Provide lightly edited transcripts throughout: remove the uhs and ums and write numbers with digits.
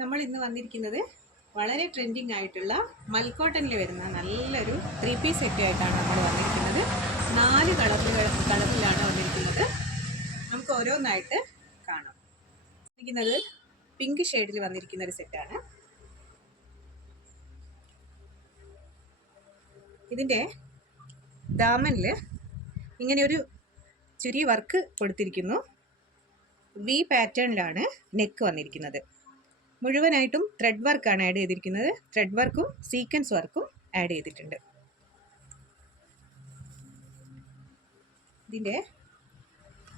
നമ്മൾ ഇന്ന് വന്നിരിക്കുന്നത് വളരെ ട്രെൻഡിങ് ആയിട്ടുള്ള മൽക്കോട്ടനിൽ വരുന്ന നല്ലൊരു 3 പീസ് സെറ്റ് ആയിട്ടാണ് നമ്മൾ വന്നിരിക്കുന്നത്. 4 കളറിലാണ് വന്നിരിക്കുന്നത്. നമുക്ക് ഓരോന്നായിട്ട് കാണാം. ഇരിക്കുന്നത് പിങ്ക് ഷെയ്ഡിൽ വന്നിരിക്കുന്ന ഒരു സെറ്റാണ്. ഇതിൻ്റെ ദാമനിൽ ഇങ്ങനെ ഒരു ചുരി വർക്ക് കൊടുത്തിരിക്കുന്നു. വി പാറ്റേണിലാണ് നെക്ക് വന്നിരിക്കുന്നത്. മുഴുവനായിട്ടും ത്രെഡ് വർക്കാണ് ആഡ് ചെയ്തിരിക്കുന്നത്. ത്രെഡ് വർക്കും സീക്വൻസ് വർക്കും ആഡ് ചെയ്തിട്ടുണ്ട്. ഇതിൻ്റെ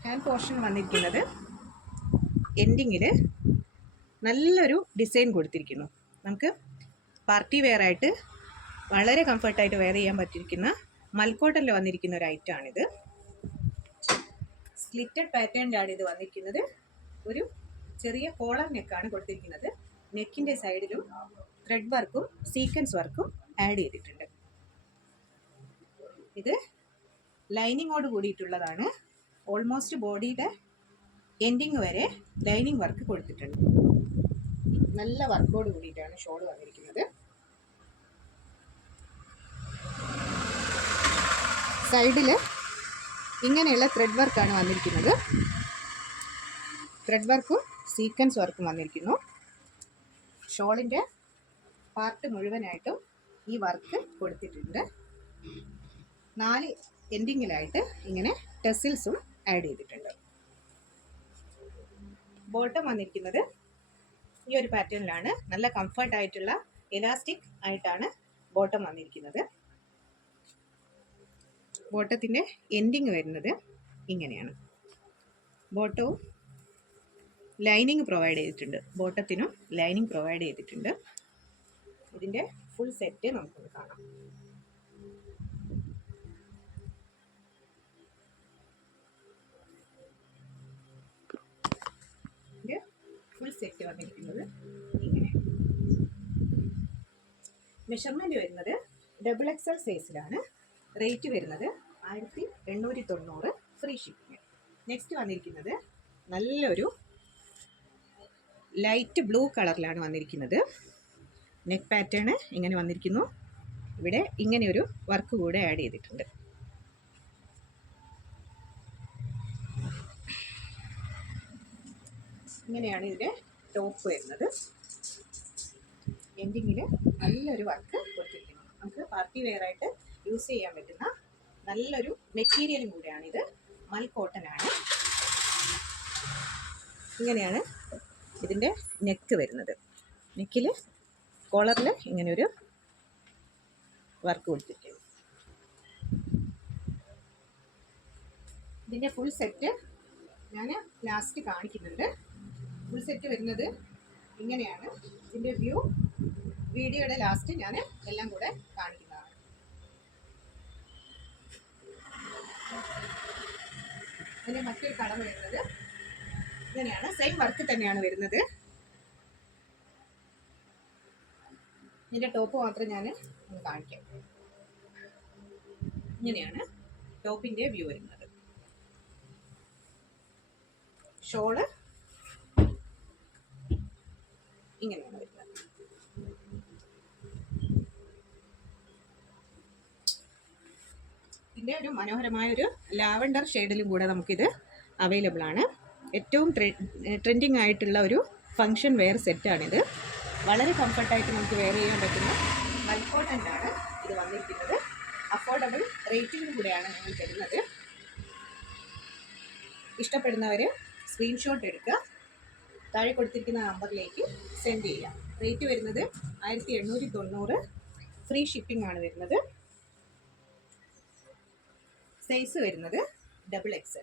ഹാൻഡ് പോർഷൻ വന്നിരിക്കുന്നത് എൻഡിങ്ങിൽ നല്ലൊരു ഡിസൈൻ കൊടുത്തിരിക്കുന്നു. നമുക്ക് പാർട്ടി വെയർ ആയിട്ട് വളരെ കംഫർട്ടായിട്ട് വെയർ ചെയ്യാൻ പറ്റിയിരിക്കുന്ന മൽക്കോട്ടനിൽ വന്നിരിക്കുന്ന ഒരു ഐറ്റമാണിത്. സ്ലിറ്റഡ് പാറ്റേണിലാണ് ഇത് വന്നിരിക്കുന്നത്. ഒരു ചെറിയ കോളർ നെക്കാണ് കൊടുത്തിരിക്കുന്നത്. നെക്കിൻ്റെ സൈഡിലും ത്രെഡ് വർക്കും സീക്വൻസ് വർക്കും ആഡ് ചെയ്തിട്ടുണ്ട്. ഇത് ലൈനിങ്ങോട് കൂടിയിട്ടുള്ളതാണ്. ഓൾമോസ്റ്റ് ബോഡിയുടെ എൻഡിങ് വരെ ലൈനിങ് വർക്ക് കൊടുത്തിട്ടുണ്ട്. നല്ല വർക്കോട് കൂടിയിട്ടാണ് ഷോൾ വന്നിരിക്കുന്നത്. സൈഡിൽ ഇങ്ങനെയുള്ള ത്രെഡ് വർക്കാണ് വന്നിരിക്കുന്നത്. ത്രെഡ് വർക്കും സീക്വൻസ് വർക്കും വന്നിരിക്കുന്നു. ഷോളിൻ്റെ പാർട്ട് മുഴുവനായിട്ടും ഈ വർക്ക് കൊടുത്തിട്ടുണ്ട്. 4 എൻഡിങ്ങിലായിട്ട് ഇങ്ങനെ ടെസിൽസും ആഡ് ചെയ്തിട്ടുണ്ട്. ബോട്ടം വന്നിരിക്കുന്നത് ഈ ഒരു പാറ്റേണിലാണ്. നല്ല കംഫർട്ടായിട്ടുള്ള ഇലാസ്റ്റിക് ആയിട്ടാണ് ബോട്ടം വന്നിരിക്കുന്നത്. ബോട്ടത്തിൻ്റെ എൻഡിങ് വരുന്നത് ഇങ്ങനെയാണ്. ബോട്ടവും ലൈനിങ് പ്രൊവൈഡ് ചെയ്തിട്ടുണ്ട്. ബോട്ടത്തിനും ലൈനിങ് പ്രൊവൈഡ് ചെയ്തിട്ടുണ്ട്. ഇതിൻ്റെ ഫുൾ സെറ്റ് നമുക്കൊന്ന് കാണാം. ഇതിൻ്റെ ഫുൾ സെറ്റ് വന്നിരിക്കുന്നത് ഇങ്ങനെ. മെഷർമെൻറ്റ് വരുന്നത് XXL സൈസിലാണ്. റേറ്റ് വരുന്നത് 1890 ഫ്രീ ഷിപ്പിംഗ്. നെക്സ്റ്റ് വന്നിരിക്കുന്നത് നല്ലൊരു ലൈറ്റ് ബ്ലൂ കളറിലാണ് വന്നിരിക്കുന്നത്. നെക്ക് പാറ്റേൺ ഇങ്ങനെ വന്നിരിക്കുന്നു. ഇവിടെ ഇങ്ങനെ ഒരു വർക്ക് കൂടെ ആഡ് ചെയ്തിട്ടുണ്ട്. ഇങ്ങനെയാണ് ഇതിൻ്റെ ടോപ്പ് വരുന്നത്. എൻഡിങ്ങിൽ നല്ലൊരു വർക്ക് കൊടുത്തിരിക്കുന്നു. നമുക്ക് പാർട്ടി വെയർ ആയിട്ട് യൂസ് ചെയ്യാൻ പറ്റുന്ന നല്ലൊരു മെറ്റീരിയലും കൂടെയാണിത്. മൽക്കോട്ടനാണ്. ഇങ്ങനെയാണ് ഇതിൻ്റെ നെക്ക് വരുന്നത്. നെക്കിൽ കോളറിൽ ഇങ്ങനെയൊരു വർക്ക് കൊടുത്തിരിക്കുന്നു. ഇതിൻ്റെ ഫുൾ സെറ്റ് ഞാൻ ലാസ്റ്റ് കാണിക്കുന്നുണ്ട്. ഫുൾ സെറ്റ് വരുന്നത് ഇങ്ങനെയാണ്. ഇതിൻ്റെ വ്യൂ വീഡിയോയുടെ ലാസ്റ്റ് ഞാൻ എല്ലാം കൂടെ കാണിക്കുന്നതാണ്. ഇതിൻ്റെ മറ്റൊരു കളർ വരുന്നത് ഇങ്ങനെയാണ്. സെയിം വർക്ക് തന്നെയാണ് വരുന്നത്. ഇതിൻ്റെ ടോപ്പ് മാത്രം ഞാൻ ഒന്ന് കാണിക്കാം. ഇങ്ങനെയാണ് ടോപ്പിൻ്റെ വ്യൂ വരുന്നത്. ഷോള് ഇങ്ങനെയാണ് വരുന്നത്. ഇതിൻ്റെ ഒരു മനോഹരമായൊരു ലാവൻഡർ ഷെയ്ഡിലും കൂടെ നമുക്കിത് അവൈലബിൾ ആണ്. ഏറ്റവും ട്രെൻഡിങ് ആയിട്ടുള്ള ഒരു ഫങ്ഷൻ വെയർ സെറ്റാണിത്. വളരെ കംഫർട്ടായിട്ട് നമുക്ക് വെയർ ചെയ്യാൻ പറ്റുന്ന മൽക്കോട്ടനിലാണ് ഇത് വന്നിരിക്കുന്നത്. അഫോർഡബിൾ റേറ്റിലും കൂടെയാണ് ഞങ്ങൾ തരുന്നത്. ഇഷ്ടപ്പെടുന്നവർ സ്ക്രീൻഷോട്ട് എടുക്കുക. താഴെ കൊടുത്തിരിക്കുന്ന നമ്പറിലേക്ക് സെൻഡ് ചെയ്യാം. റേറ്റ് വരുന്നത് 1890 ഫ്രീ ഷിപ്പിംഗ് ആണ് വരുന്നത്. സൈസ് വരുന്നത് XXL.